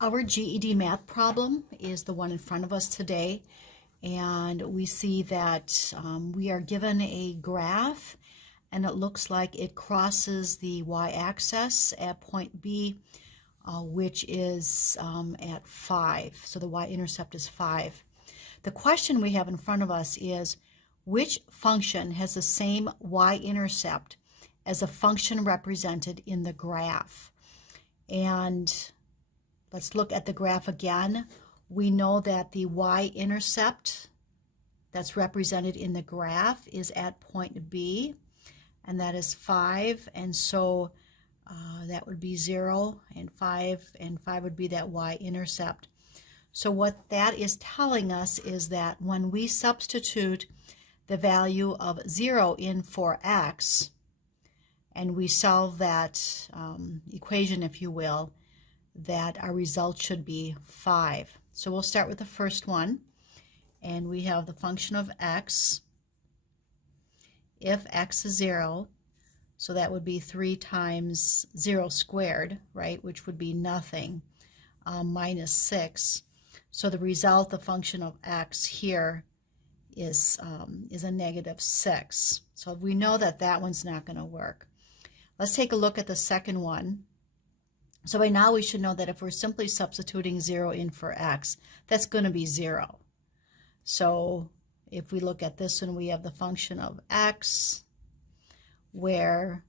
Our GED math problem is the one in front of us today, and we see that we are given a graph, and it looks like it crosses the y-axis at point B, which is at 5. So the y-intercept is 5. The question we have in front of us is, which function has the same y-intercept as a function represented in the graph? And let's look at the graph again. We know that the y-intercept that's represented in the graph is at point B, and that is 5, and so that would be 0 and 5 would be that y-intercept. So what that is telling us is that when we substitute the value of 0 in for x, and we solve that equation, if you will, that our result should be 5. So we'll start with the first one, and we have the function of x. If x is 0, so that would be 3 times 0 squared, right, which would be nothing, minus 6. So the result, the function of x here is a negative 6. So we know that that one's not going to work. Let's take a look at the second one. So by now we should know that if we're simply substituting 0 in for x, that's going to be 0. So if we look at this one, we have the function of x, where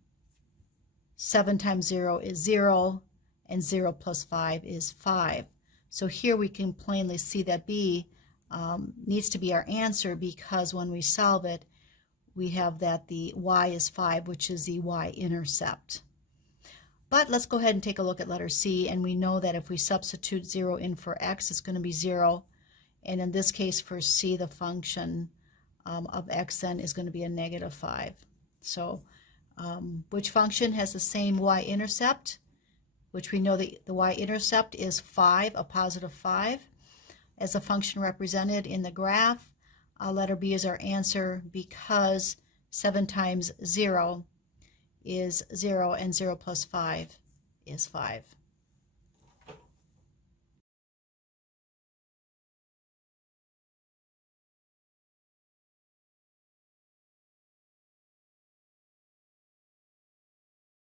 7 times 0 is 0, and 0 plus 5 is 5. So here we can plainly see that B needs to be our answer, because when we solve it, we have that the y is 5, which is the y-intercept. But let's go ahead and take a look at letter C, and we know that if we substitute 0 in for x, it's going to be 0. And in this case for C, the function of x then is going to be a negative 5. So which function has the same y-intercept? Which we know that the y-intercept is 5, a positive 5, as a function represented in the graph. Letter B is our answer, because 7 times 0 is 0, and 0 plus 5 is 5.